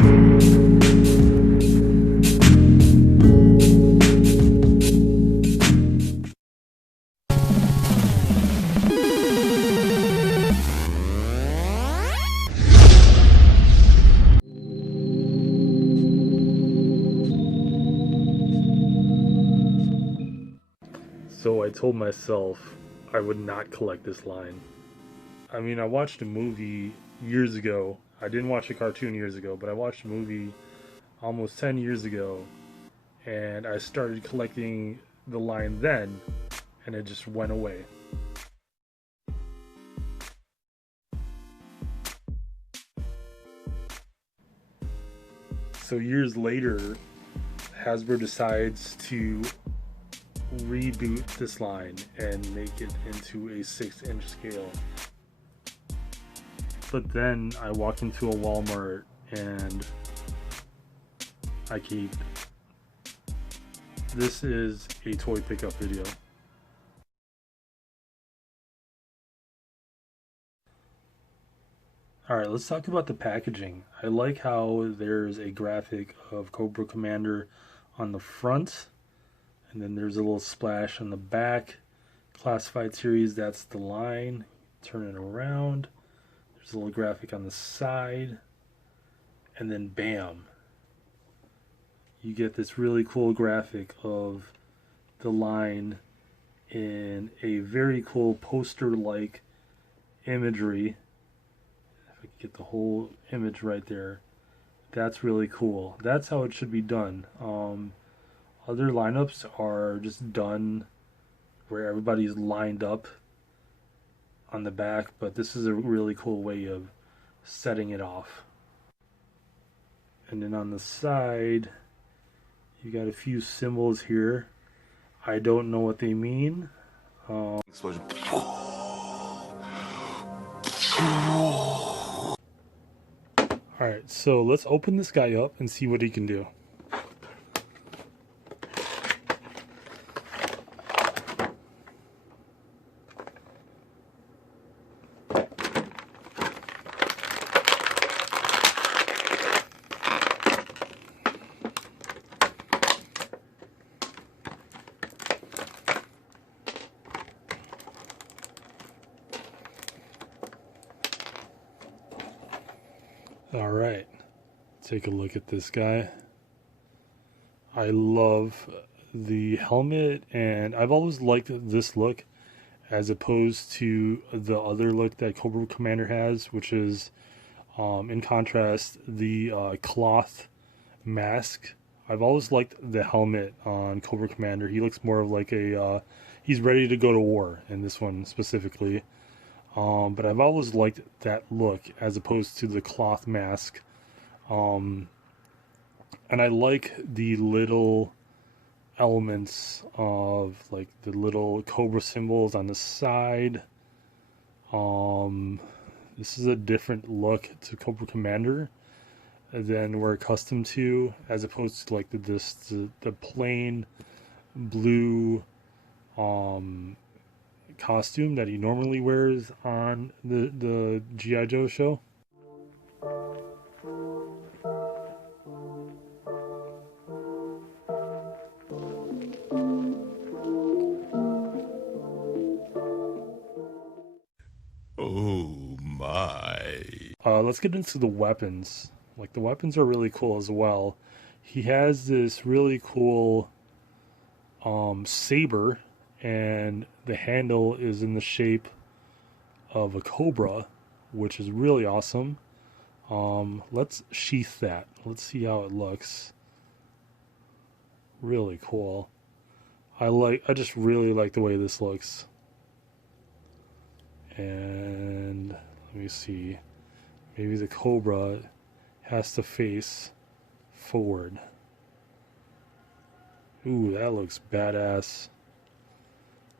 So I told myself I would not collect this line. I mean, I watched a movie years ago. I didn't watch a cartoon years ago, but I watched a movie almost 10 years ago, and I started collecting the line then, and it just went away. So years later, Hasbro decides to reboot this line and make it into a 6-inch scale. But then I walk into a Walmart and I keep. This is a toy pickup video. Alright, let's talk about the packaging. I like how there's a graphic of Cobra Commander on the front, and then there's a little splash on the back. Classified series, that's the line. Turn it around. There's a little graphic on the side. And then bam. You get this really cool graphic of the line in a very cool poster-like imagery. If I could get the whole image right there. That's really cool. That's how it should be done. Other lineups are just done where everybody's lined up on the back, but this is a really cool way of setting it off. And then on the side, you got a few symbols here. I don't know what they mean. Explosion. Alright, so let's open this guy up and see what he can do. Alright, take a look at this guy. I love the helmet, and I've always liked this look as opposed to the other look that Cobra Commander has, which is, in contrast, the cloth mask. I've always liked the helmet on Cobra Commander. He looks more of like a, he's ready to go to war in this one specifically. But I've always liked that look as opposed to the cloth mask. And I like the little elements of like the little Cobra symbols on the side. This is a different look to Cobra Commander than we're accustomed to, as opposed to like the plain blue costume that he normally wears on the G.I. Joe show. Oh my. Let's get into the weapons. Like, the weapons are really cool as well. He has this really cool saber, and the handle is in the shape of a cobra, which is really awesome. Let's sheath that. Let's see how it looks. Really cool. I just really like the way this looks. And let me see. Maybe the cobra has to face forward. Ooh, that looks badass.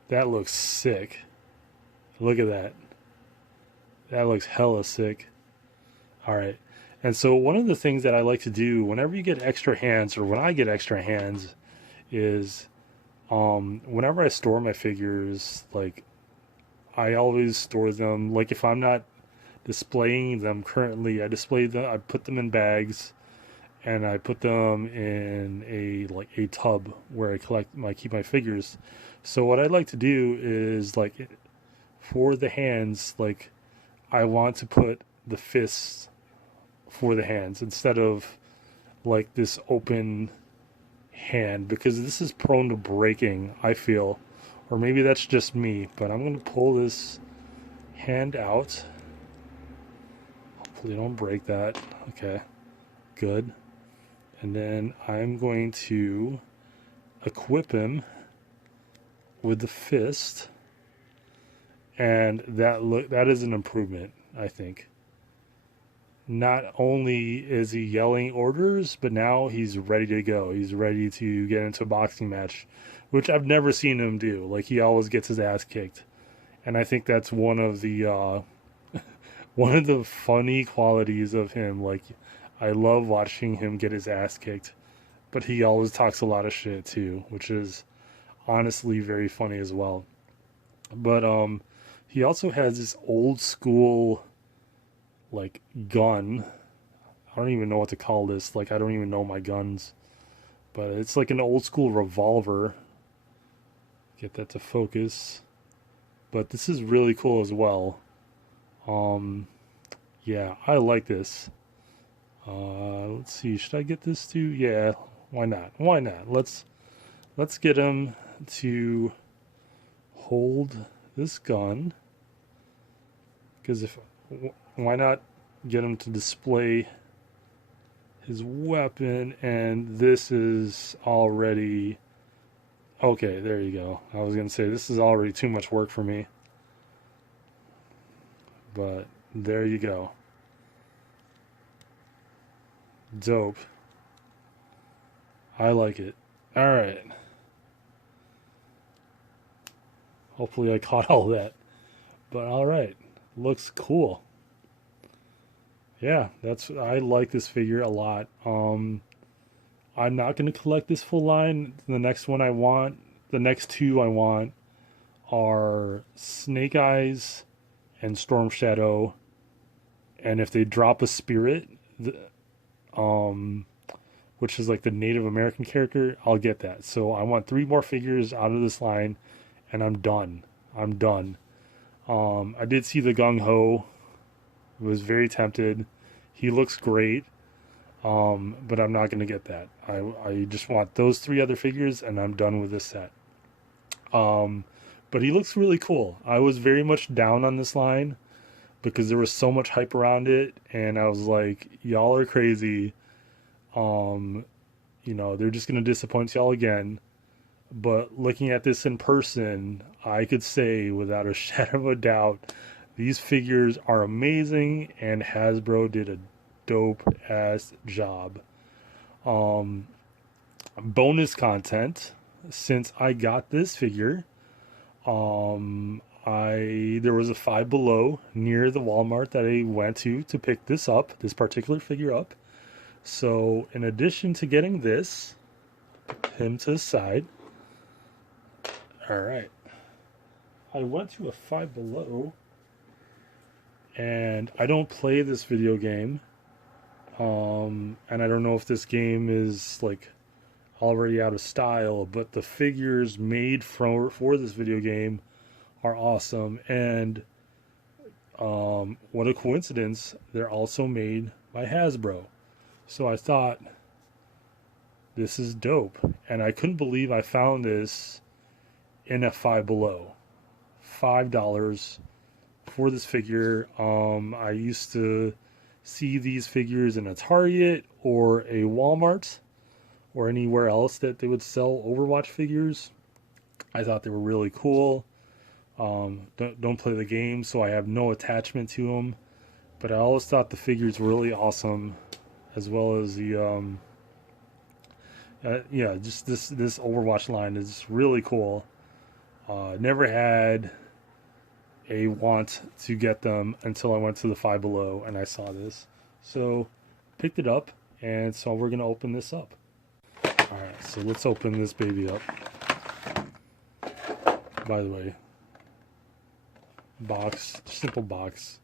That looks sick. Look at that. That looks hella sick. Alright. And so one of the things that I like to do whenever you get extra hands, or when I get extra hands, is whenever I store my figures, like, I always store them, like if I'm not displaying them currently, I display them, I put them in bags, and I put them in a tub where I keep my figures. So what I'd like to do is like for the hands, like I want to put the fists for the hands instead of like this open hand, because this is prone to breaking, I feel. Or maybe that's just me, but I'm going to pull this hand out. Hopefully don't break that. Okay, good. And then I'm going to equip him with the fist. And that is an improvement, I think. Not only is he yelling orders, but now he's ready to go. He's ready to get into a boxing match, which I've never seen him do. Like he always gets his ass kicked, and I think that's one of the one of the funny qualities of him. Like I love watching him get his ass kicked, but he always talks a lot of shit too, which is honestly very funny as well. But he also has this old school like gun. I don't even know what to call this. Like I don't even know my guns. But it's like an old school revolver. Get that to focus. But this is really cool as well. Yeah, I like this. Let's see. Should I get this to? Yeah, why not? Why not? Let's get him to hold this gun. Because why not get him to display his weapon? And this is already okay. There you go. I was gonna say this is already too much work for me, but there you go. Dope. I like it. All right. Hopefully I caught all that. But all right. Looks cool. Yeah, I like this figure a lot. I'm not going to collect this full line. The next one I want, the next two I want are Snake Eyes and Storm Shadow. And if they drop a spirit, which is like the Native American character, I'll get that. So I want 3 more figures out of this line, and I'm done. I'm done. I did see the Gung Ho. Was very tempted. He looks great. But I'm not going to get that. I just want those 3 other figures, and I'm done with this set. But he looks really cool. I was very much down on this line because there was so much hype around it, and I was like, y'all are crazy. They're just going to disappoint y'all again. But looking at this in person, I could say without a shadow of a doubt, these figures are amazing, and Hasbro did a dope ass job. Bonus content, since I got this figure, there was a Five Below near the Walmart that I went to pick this particular figure up. So in addition to getting this, him to the side. All right. I went to a Five Below, and I don't play this video game. And I don't know if this game is like already out of style, but the figures made for this video game are awesome. And what a coincidence, they're also made by Hasbro. So I thought, this is dope. And I couldn't believe I found this in a Five Below. $5 for this figure. I used to see these figures in a Target or a Walmart or anywhere else that they would sell Overwatch figures. I thought they were really cool. Don't play the game, so I have no attachment to them. But I always thought the figures were really awesome, as well as the just this Overwatch line is really cool. Never had a want to get them until I went to the Five Below and I saw this. So picked it up, and so we're gonna open this up. Alright, so let's open this baby up. By the way, box, simple box.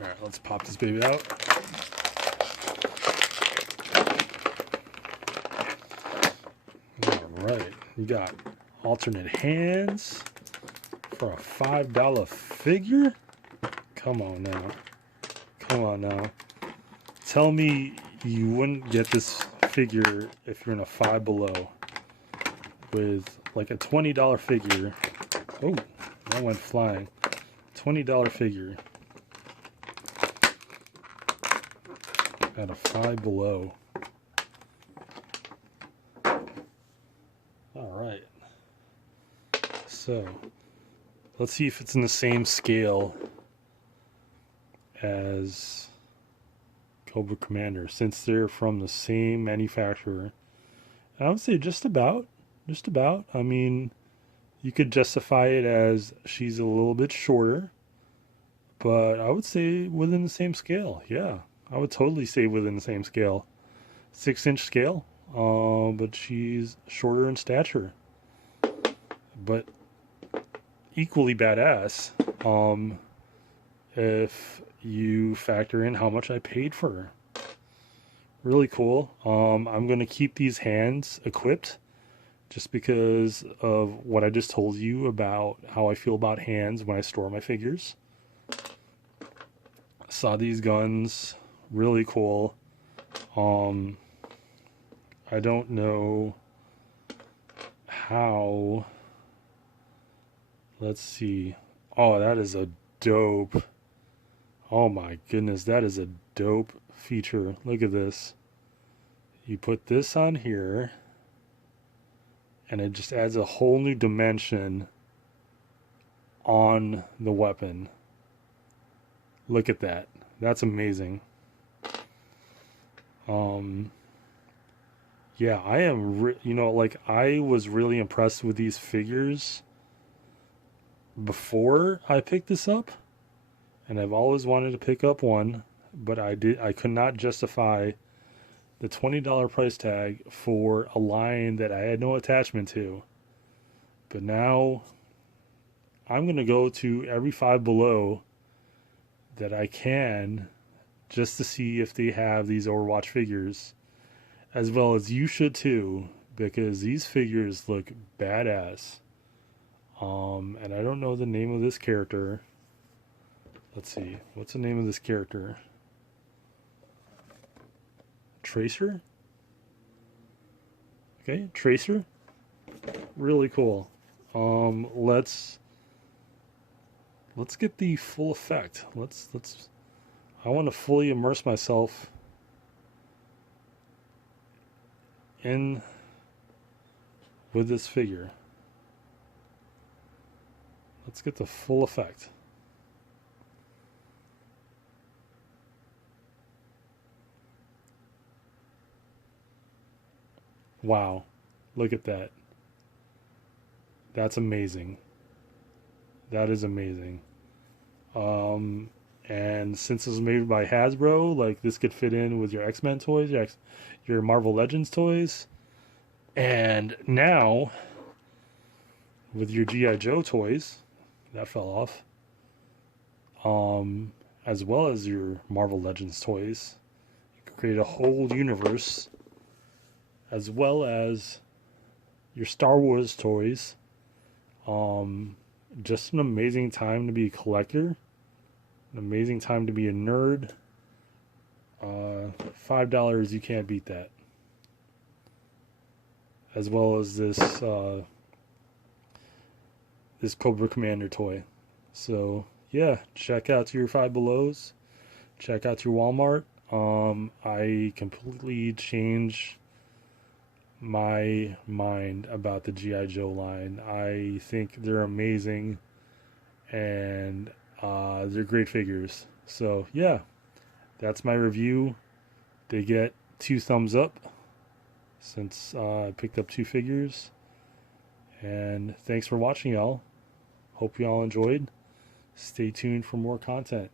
Alright. Alright, let's pop this baby out. Alright, you got alternate hands for a $5 figure? Come on now. Come on now. Tell me you wouldn't get this figure if you're in a Five Below with like a $20 figure. Oh, that went flying. $20 figure at a Five Below. Alright. So, let's see if it's in the same scale as Cobra Commander, since they're from the same manufacturer. And I would say just about. Just about. I mean, you could justify it as she's a little bit shorter, but I would say within the same scale. Yeah, I would totally say within the same scale. 6-inch scale, but she's shorter in stature. But equally badass if you factor in how much I paid for her. Really cool. I'm going to keep these hands equipped just because of what I just told you about how I feel about hands when I store my figures. Saw these guns. Really cool. I don't know how. Let's see. Oh, that is a dope. Oh my goodness, that is a dope feature. Look at this. You put this on here, and it just adds a whole new dimension on the weapon. Look at that. That's amazing. Yeah, I am, like, I was really impressed with these figures before I picked this up, and I've always wanted to pick up one, but I could not justify the $20 price tag for a line that I had no attachment to. But now I'm going to go to every Five Below that I can just to see if they have these Overwatch figures, as well as you should too, because these figures look badass. And I don't know the name of this character. Let's see. What's the name of this character? Tracer? Okay, Tracer. Really cool. Let's get the full effect. I want to fully immerse myself in with this figure. Let's get the full effect. Wow. Look at that. That's amazing. That is amazing. And since this was made by Hasbro, like, this could fit in with your X-Men toys, your Marvel Legends toys. And now, with your G.I. Joe toys, that fell off. As well as your Marvel Legends toys. You could create a whole universe, as well as your Star Wars toys. Just an amazing time to be a collector. An amazing time to be a nerd. $5, you can't beat that. As well as this this Cobra Commander toy. So yeah, check out your Five Belows. Check out your Walmart. I completely changed my mind about the G.I. Joe line. I think they're amazing, and they're great figures. So yeah, that's my review. They get 2 thumbs up since I picked up 2 figures. And thanks for watching, y'all. Hope y'all enjoyed. Stay tuned for more content.